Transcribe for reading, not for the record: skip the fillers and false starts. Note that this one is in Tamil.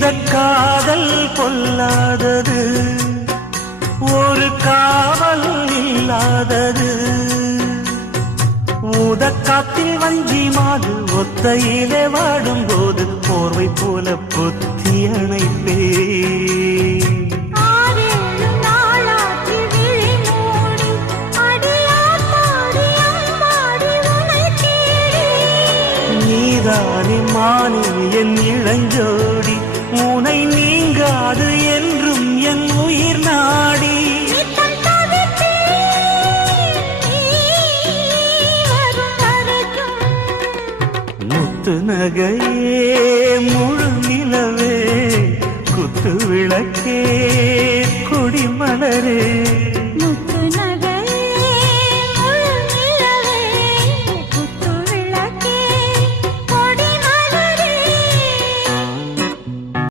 இந்த காதல் பொல்லாதது, ஒரு காவல் இல்லாதது. ஊதக்காத்தில் வஞ்சி மாது ஒத்தையிலே வாடும்போது போர்வை போல பொத்தி அணைப்பே. நீதானே மானே என் இளஞ்சோடி, உனை நீங்காது என்றும் என் உயிர் நாடி. முத்து நகையே